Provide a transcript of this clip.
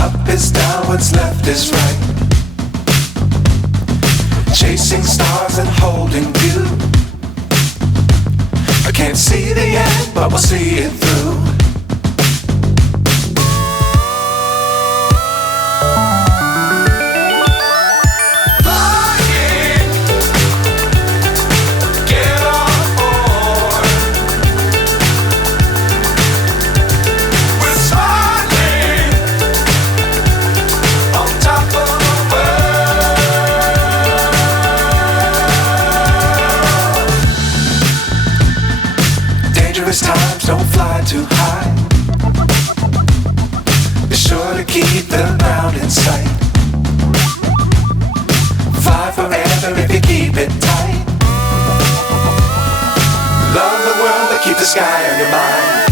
Up is down, what's left is right. Chasing stars and holding you. I can't see the end, but we'll see it through. Times don't fly too high. Be sure to keep the ground in sight. Fly forever if you keep it tight. Love the world but keep the sky on your mind.